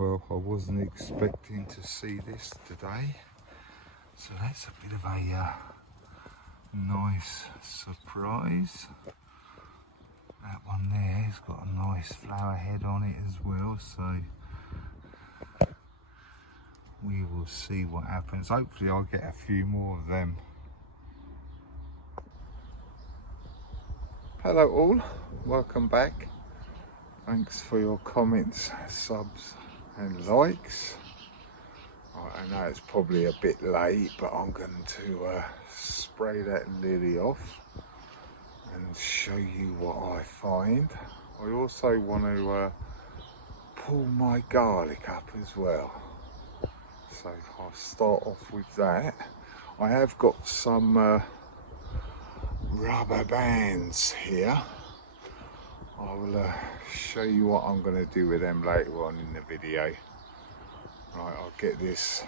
Well, I wasn't expecting to see this today, so that's a bit of a nice surprise. That one there has got a nice flower head on it as well, so we will see what happens. Hopefully I'll get a few more of them. Hello all, welcome back. Thanks for your comments, subs and likes. I know it's probably a bit late, but I'm going to spray that lily off and show you what I find. I also want to pull my garlic up as well, so I'll start off with that. I have got some rubber bands here. I will show you what I'm going to do with them later on in the video. Right, I'll get this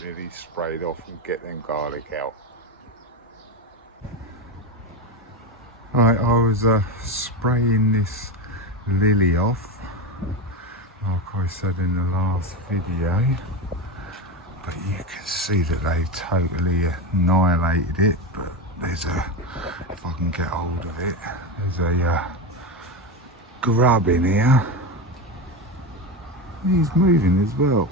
lily sprayed off and get them garlic out. Right, I was spraying this lily off, like I said in the last video, but you can see that they totally annihilated it. But there's a, if I can get hold of it, there's a grub in here. He's moving as well.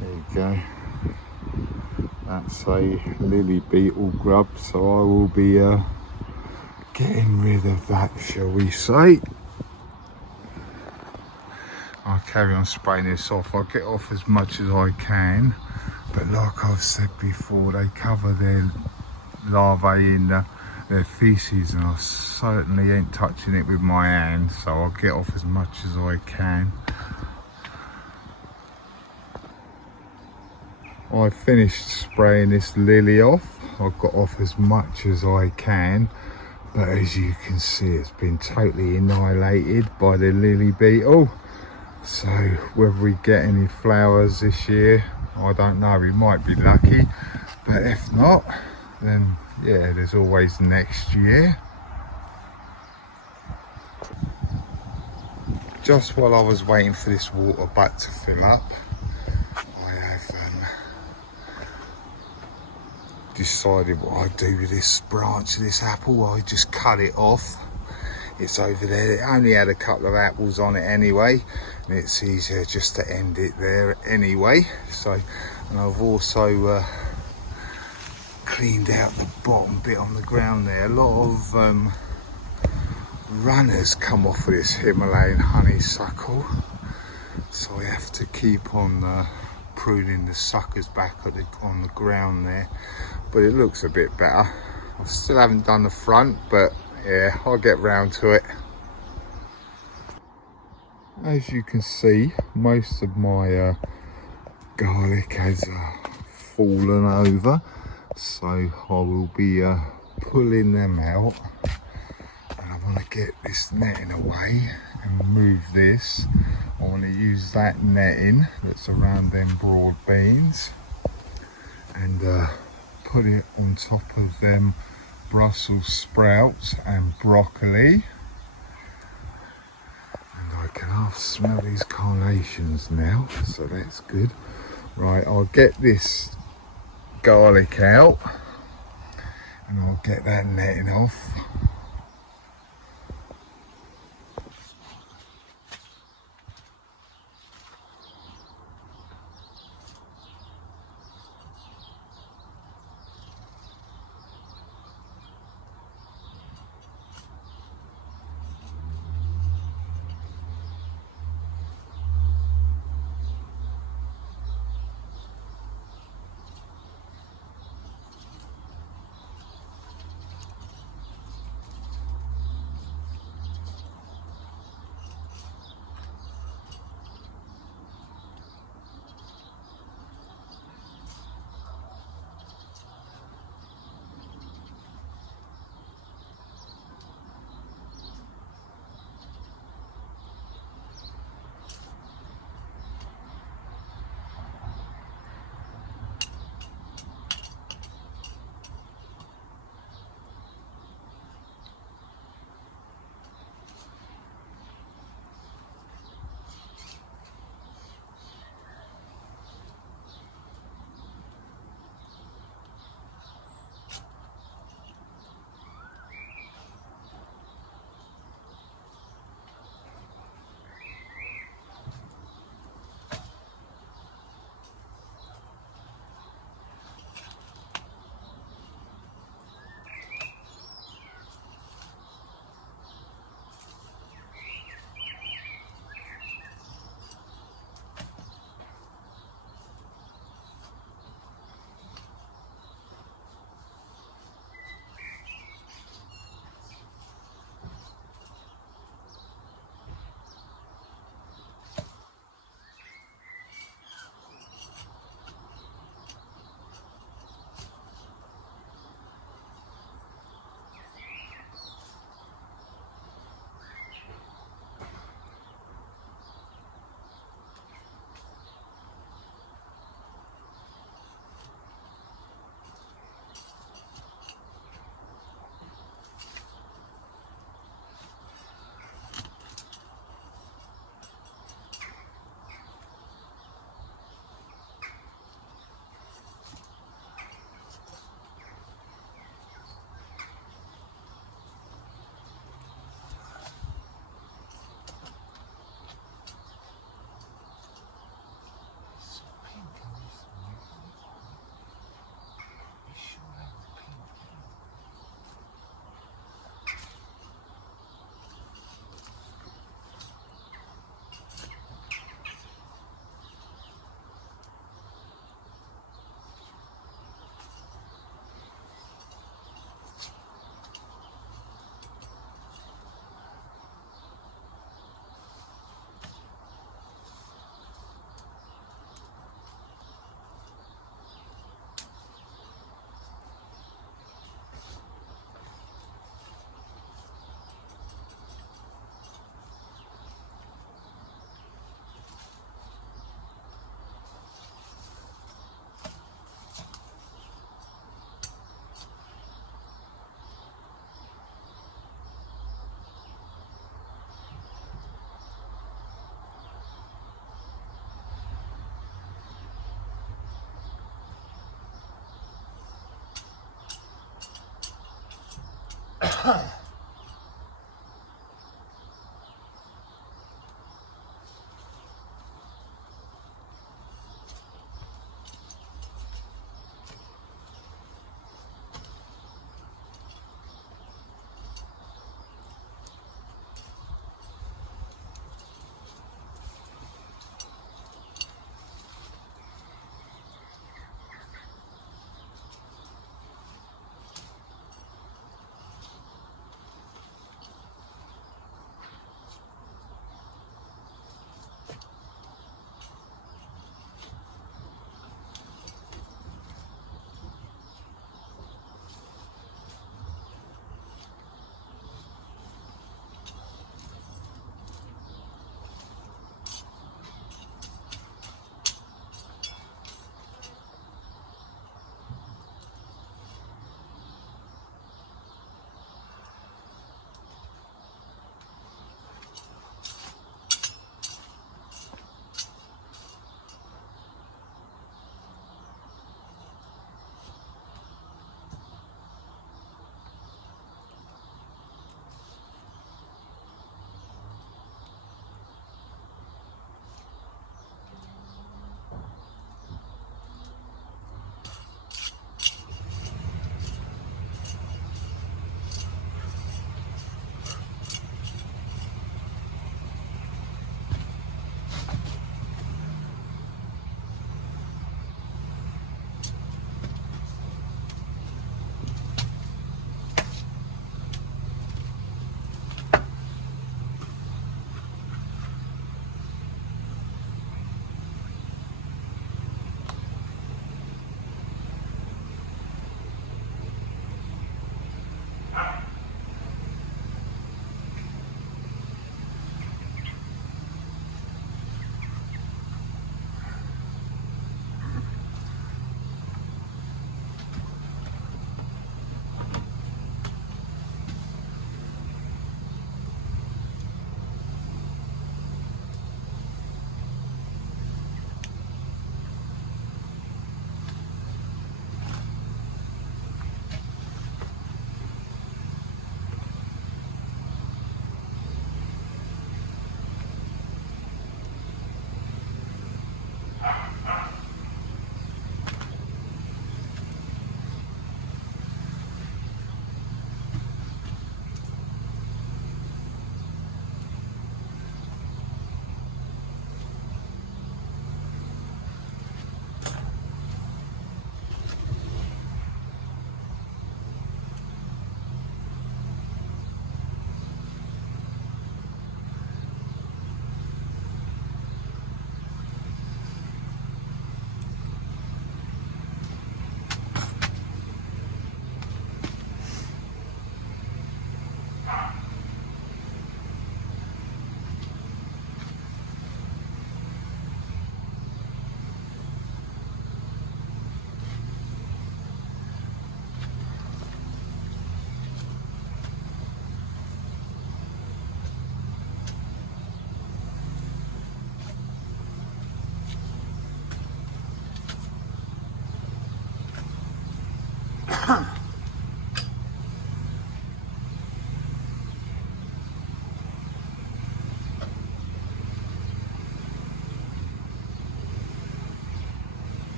There you go. That's a lily beetle grub, so I will be getting rid of that, shall we say. I'll carry on spraying this off. I'll get off as much as I can, but like I've said before, they cover their larvae in their feces, and I certainly ain't touching it with my hand, so I'll get off as much as I can. I finished spraying this lily off. I've got off as much as I can, but as you can see, it's been totally annihilated by the lily beetle. So whether we get any flowers this year, I don't know. We might be lucky, but if not, then yeah, there's always next year. Just while I was waiting for this water butt to fill up, I have decided what I do with this branch of this apple. I just cut it off. It's over there. It only had a couple of apples on it anyway, and it's easier just to end it there anyway. So, and I've also cleaned out the bottom bit on the ground there. A lot of runners come off of this Himalayan honeysuckle, so I have to keep on pruning the suckers back on the ground there. But it looks a bit better. I still haven't done the front, but yeah, I'll get round to it. As you can see, most of my garlic has fallen over, so I will be pulling them out, and I want to get this netting away and move this. I want to use that netting that's around them broad beans and put it on top of them Brussels sprouts and broccoli. And I can half smell these carnations now, so that's good. Right, I'll get this garlic out and I'll get that netting off.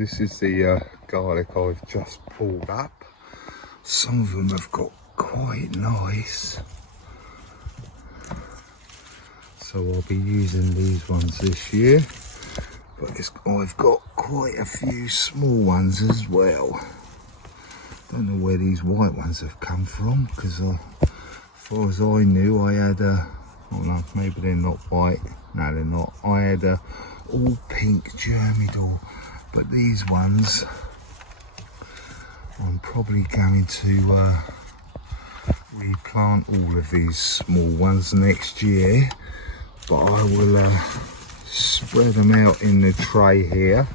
This is the garlic I've just pulled up. Some of them have got quite nice. So I'll be using these ones this year. But I've got quite a few small ones as well. Don't know where these white ones have come from, because as far as I knew, I had Oh no, maybe they're not white. No, they're not. I had a all pink Germidor, but these ones I'm probably going to replant all of these small ones next year, but I will spread them out in the tray here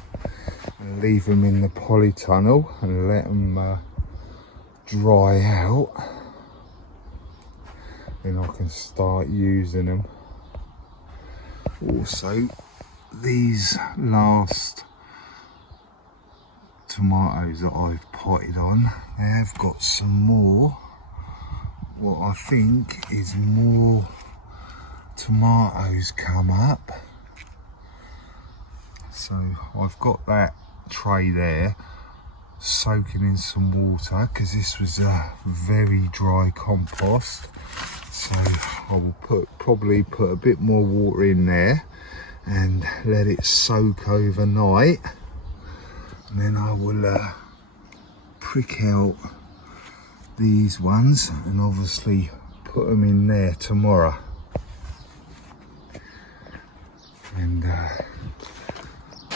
and leave them in the polytunnel and let them dry out. Then I can start using them. Also, these last tomatoes that I've potted on, they have got some more, what I think is more tomatoes come up. So I've got that tray there soaking in some water because this was a very dry compost. So I will probably put a bit more water in there and let it soak overnight. And then I will prick out these ones and obviously put them in there tomorrow. And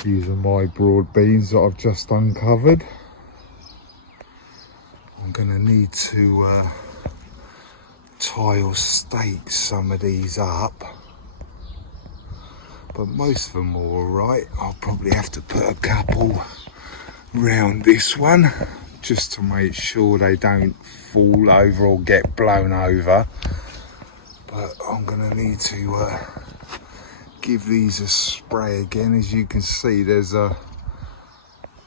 these are my broad beans that I've just uncovered. I'm going to need to tie or stake some of these up, but most of them are alright. I'll probably have to put a couple round this one just to make sure they don't fall over or get blown over, but I'm gonna need to give these a spray again. As you can see, there's a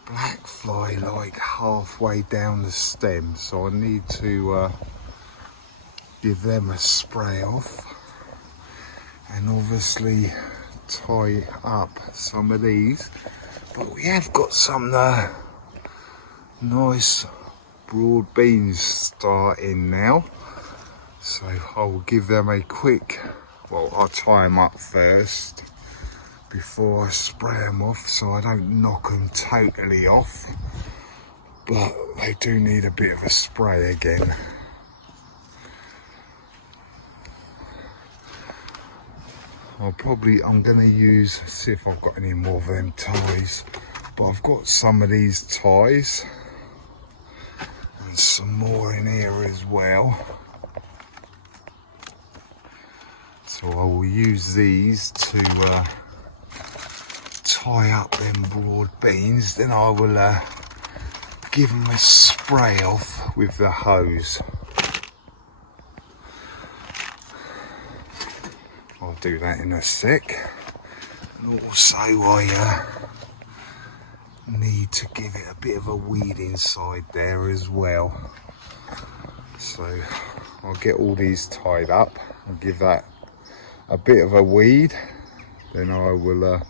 black fly like halfway down the stem, so I need to give them a spray off and obviously tie up some of these. But we have got some nice broad beans starting now, so I will give them a quick, well, I'll tie them up first before I spray them off so I don't knock them totally off, but they do need a bit of a spray again. I'm going to use, see if I've got any more of them ties, but I've got some of these ties and some more in here as well. So I will use these to tie up them broad beans, then I will give them a spray off with the hose. I'll do that in a sec. And also I need to give it a bit of a weed inside there as well. So I'll get all these tied up and give that a bit of a weed. Then I will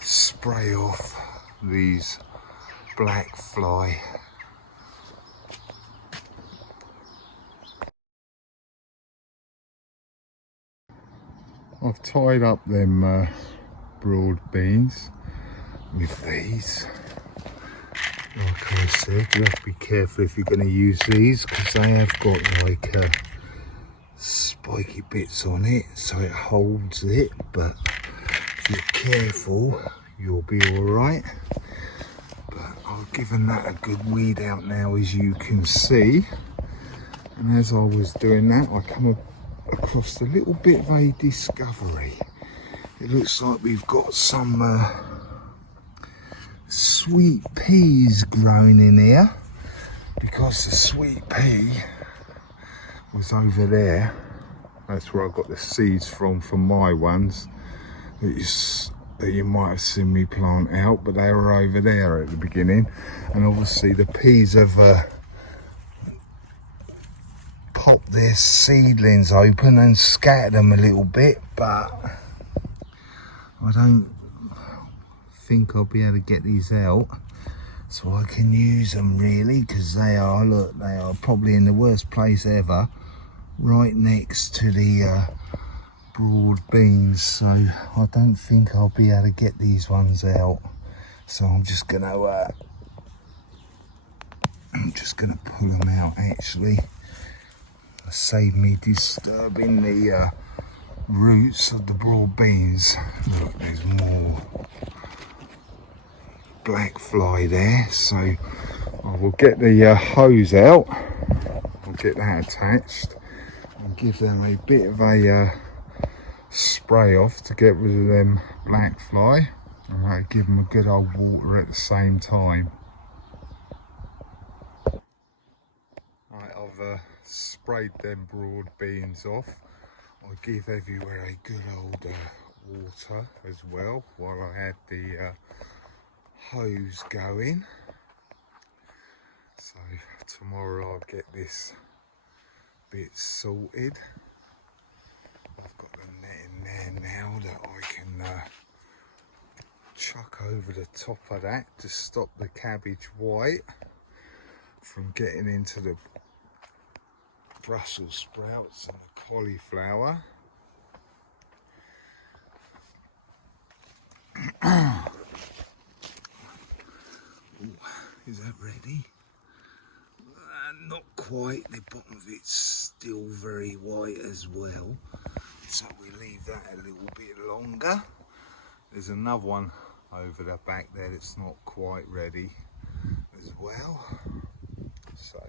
spray off these black fly. I've tied up them broad beans with these. Like I said, you have to be careful if you're going to use these because they have got like spiky bits on it, so it holds it, but if you're careful you'll be alright. But I've given that a good weed out now, as you can see, and as I was doing that I come across a little bit of a discovery. It looks like we've got some sweet peas growing in here, because the sweet pea was over there. That's where I got the seeds from for my ones that you might have seen me plant out, but they were over there at the beginning, and obviously the peas have popped their seedlings open and scattered them a little bit, but I don't think I'll be able to get these out so I can use them really, because they are, look, they are probably in the worst place ever, right next to the broad beans, so I don't think I'll be able to get these ones out. So I'm just gonna pull them out actually. Save me disturbing the roots of the broad beans. Look, there's more black fly there, so I will get the hose out. I'll get that attached and give them a bit of a spray off to get rid of them black fly. I might give them a good old water at the same time. Right, I've sprayed them broad beans off. I give everywhere a good old water as well while I had the hose going. So tomorrow I'll get this bit sorted. I've got the netting there now that I can chuck over the top of that to stop the cabbage white from getting into the Brussels sprouts and the cauliflower. Ooh, is that ready? Not quite, the bottom of it's still very white as well, so we leave that a little bit longer. There's another one over the back there that's not quite ready as well, so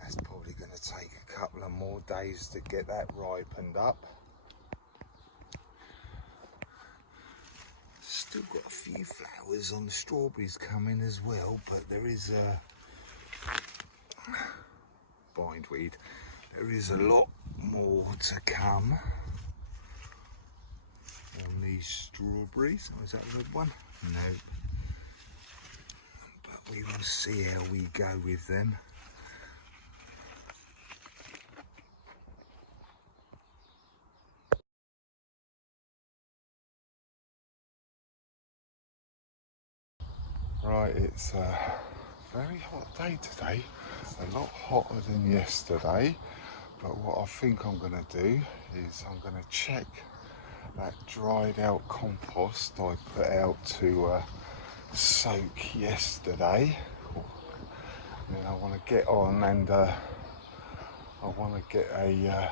that's probably going to take a couple of more days to get that ripened up. Still got a few flowers on the strawberries coming as well, but there is a bindweed. There is a lot more to come on these strawberries. Oh, is that a good one? No. But we will see how we go with them. Right, it's a very hot day today, a lot hotter than yesterday, but what I think I'm going to do is I'm going to check that dried out compost I put out to soak yesterday, and then I want to get on and I want to get a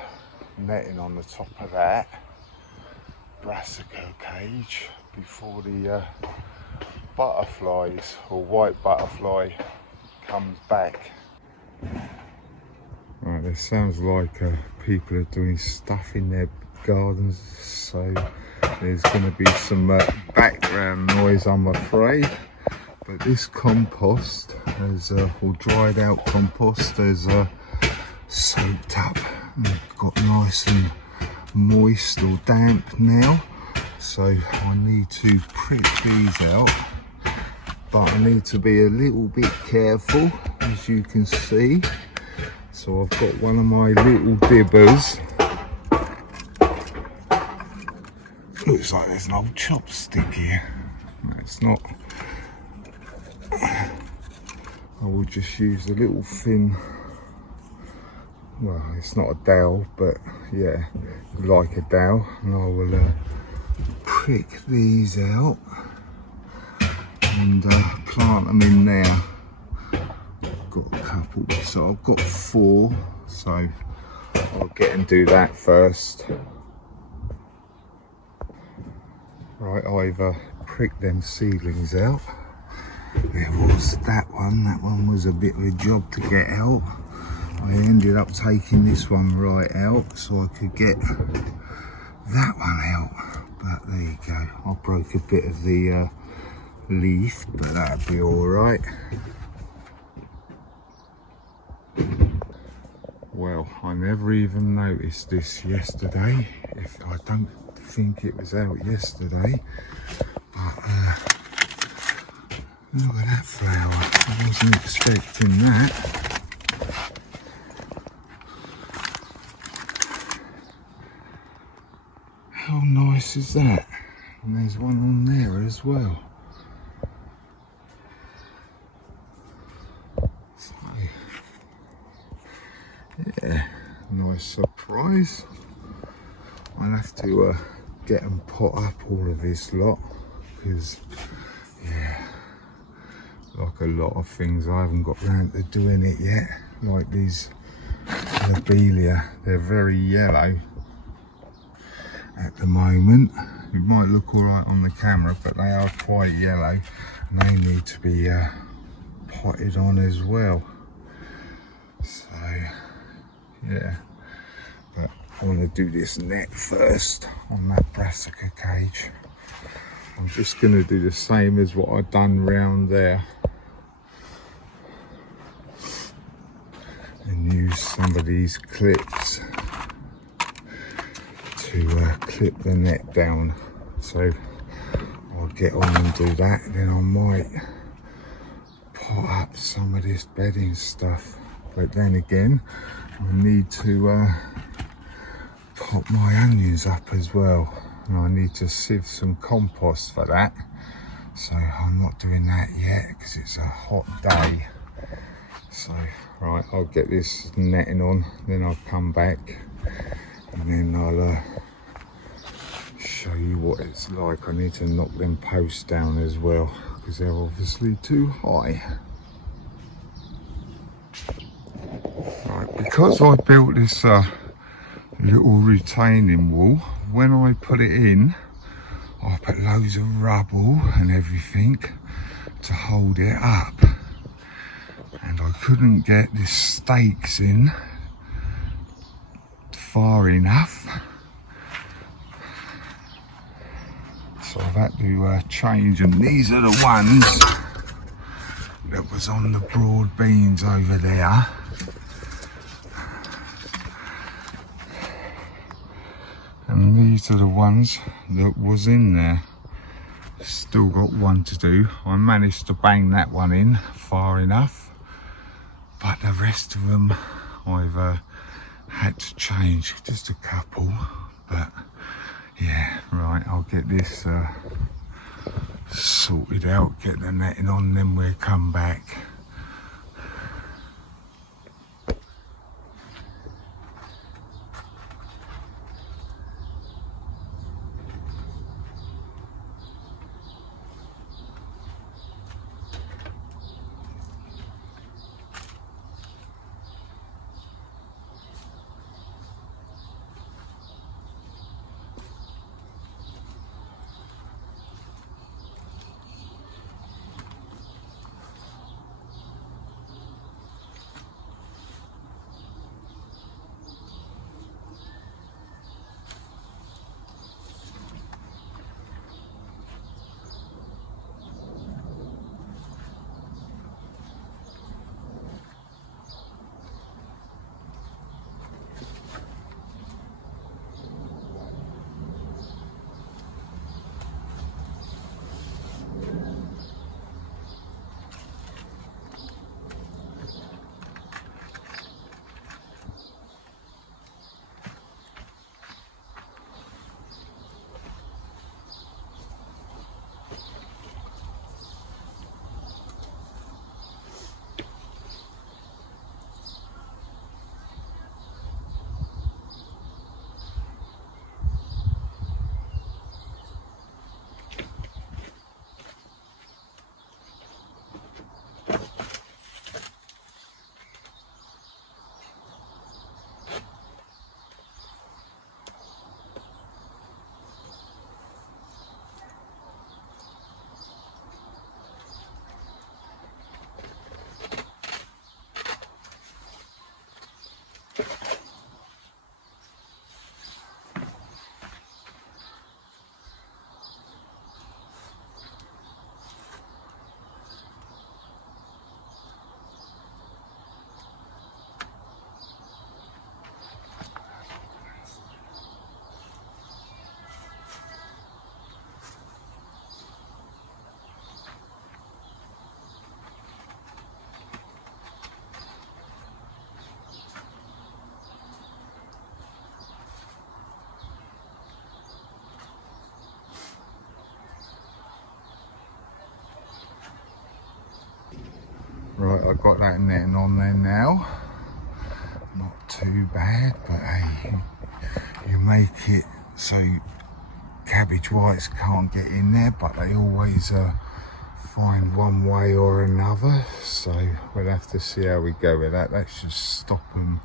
netting on the top of that brassica cage before the butterflies or white butterfly comes back. Right, it sounds like people are doing stuff in their gardens, so there's going to be some background noise, I'm afraid. But this compost has, or dried out compost, has soaked up and got nice and moist or damp now. So I need to prick these out, but I need to be a little bit careful, as you can see. So I've got one of my little dibbers. Looks like there's an old chopstick here. No, it's not. I will just use a little thin, well, it's not a dowel, but yeah, like a dowel, and I will prick these out and plant them in there. I've got a couple, so I've got 4, so I'll get and do that first. Right, I've pricked them seedlings out. There was that one was a bit of a job to get out. I ended up taking this one right out so I could get that one out, but there you go. I broke a bit of the leaf, but that'd be all right. Well, I never even noticed this yesterday. I don't think it was out yesterday, but look at that flower. I wasn't expecting that. How nice is that? And there's one on there as well. So, yeah, nice surprise. I'll have to get and pot up all of this lot, because yeah, like a lot of things I haven't got round to doing it yet, like these lobelia. They're very yellow, at the moment. It might look alright on the camera, but they are quite yellow and they need to be potted on as well. So yeah, but I want to do this net first on that brassica cage. I'm just going to do the same as what I've done round there and use some of these clips to clip the net down. So I'll get on and do that, then I might pot up some of this bedding stuff. But then again, I need to pot my onions up as well, and I need to sieve some compost for that. So I'm not doing that yet because it's a hot day. So right, I'll get this netting on, then I'll come back and then I'll show you what it's like. I need to knock them posts down as well because they're obviously too high. Right, because I built this little retaining wall, when I put it in, I put loads of rubble and everything to hold it up, and I couldn't get the stakes in far enough, so I've had to change them. These are the ones that was on the broad beams over there. And these are the ones that was in there. Still got one to do. I managed to bang that one in far enough, but the rest of them I've had to change, just a couple. But yeah, right, I'll get this sorted out, get the netting on, then we'll come back. Right, I've got that netting on there now. Not too bad, but hey, you make it so cabbage whites can't get in there, but they always find one way or another. So we'll have to see how we go with that. That should stop them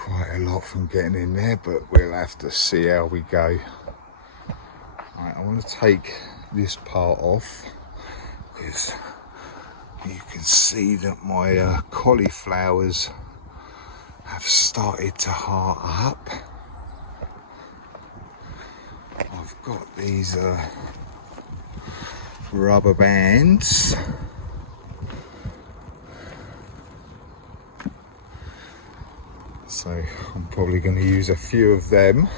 quite a lot from getting in there, but we'll have to see how we go. Right, I want to take this part off because you can see that my cauliflowers have started to heart up. I've got these rubber bands. So I'm probably going to use a few of them.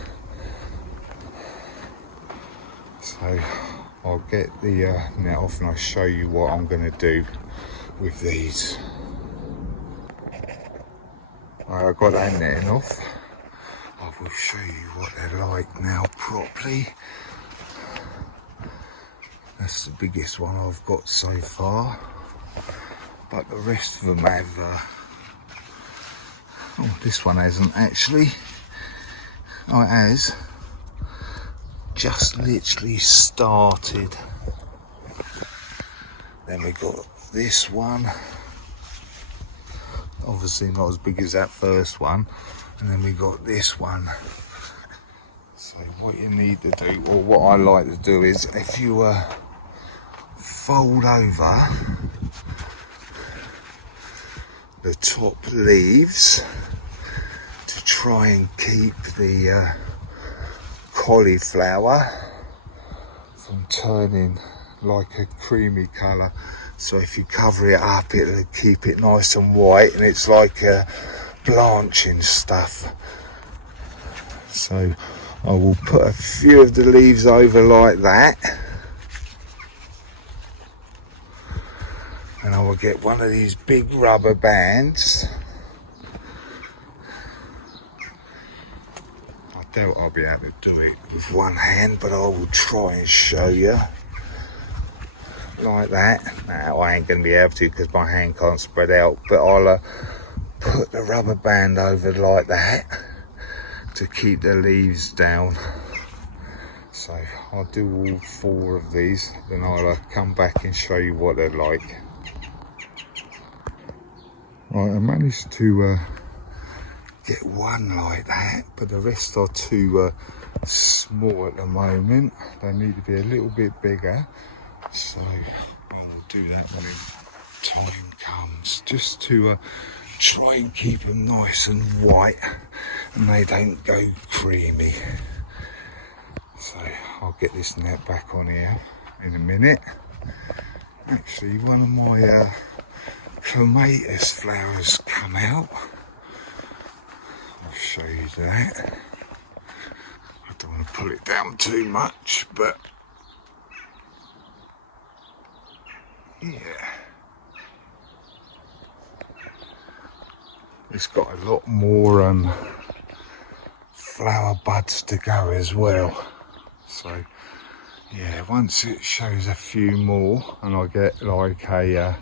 So I'll get the net off and I'll show you what I'm going to do with these. Right, I've got that netting off. I will show you what they're like now properly. That's the biggest one I've got so far. But the rest of them have... oh, this one hasn't actually. Oh, it has. Just literally started. Then we got this one. Obviously not as big as that first one. And then we got this one. So what you need to do, or what I like to do, is if you fold over the top leaves to try and keep the cauliflower from turning like a creamy colour. So if you cover it up, it'll keep it nice and white, and it's like blanching stuff. So I will put a few of the leaves over like that, and I will get one of these big rubber bands. I doubt I'll be able to do it with one hand, but I will try and show you. Like that. Now I ain't going to be able to because my hand can't spread out, but I'll put the rubber band over like that to keep the leaves down. So I'll do all 4 of these, then I'll come back and show you what they're like. Right, I managed to get one like that, but the rest are too small at the moment. They need to be a little bit bigger. So I will do that when time comes, just to try and keep them nice and white and they don't go creamy. So I'll get this net back on here in a minute. Actually, one of my clematis flowers come out. I'll show you that. I don't want to pull it down too much, but yeah, it's got a lot more flower buds to go as well. So yeah, once it shows a few more and I get like a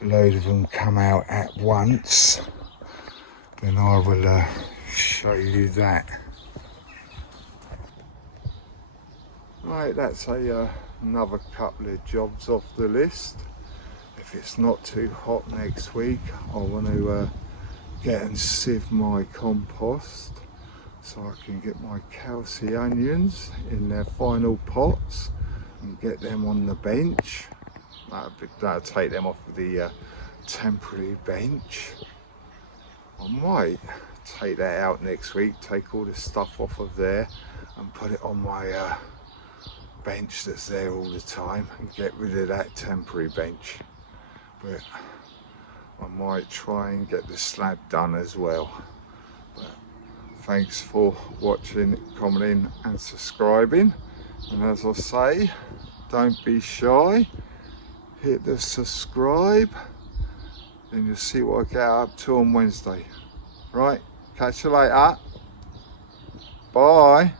load of them come out at once, then I will show you that. Right, that's another couple of jobs off the list. If it's not too hot next week, I want to get and sieve my compost so I can get my Kelsey onions in their final pots and get them on the bench. That'll take them off of the temporary bench. I might take that out next week, take all the stuff off of there and put it on my bench that's there all the time and get rid of that temporary bench. But I might try and get the slab done as well. But thanks for watching, commenting and subscribing, and as I say, don't be shy, hit the subscribe and you'll see what I get up to on Wednesday. Right, catch you later, bye.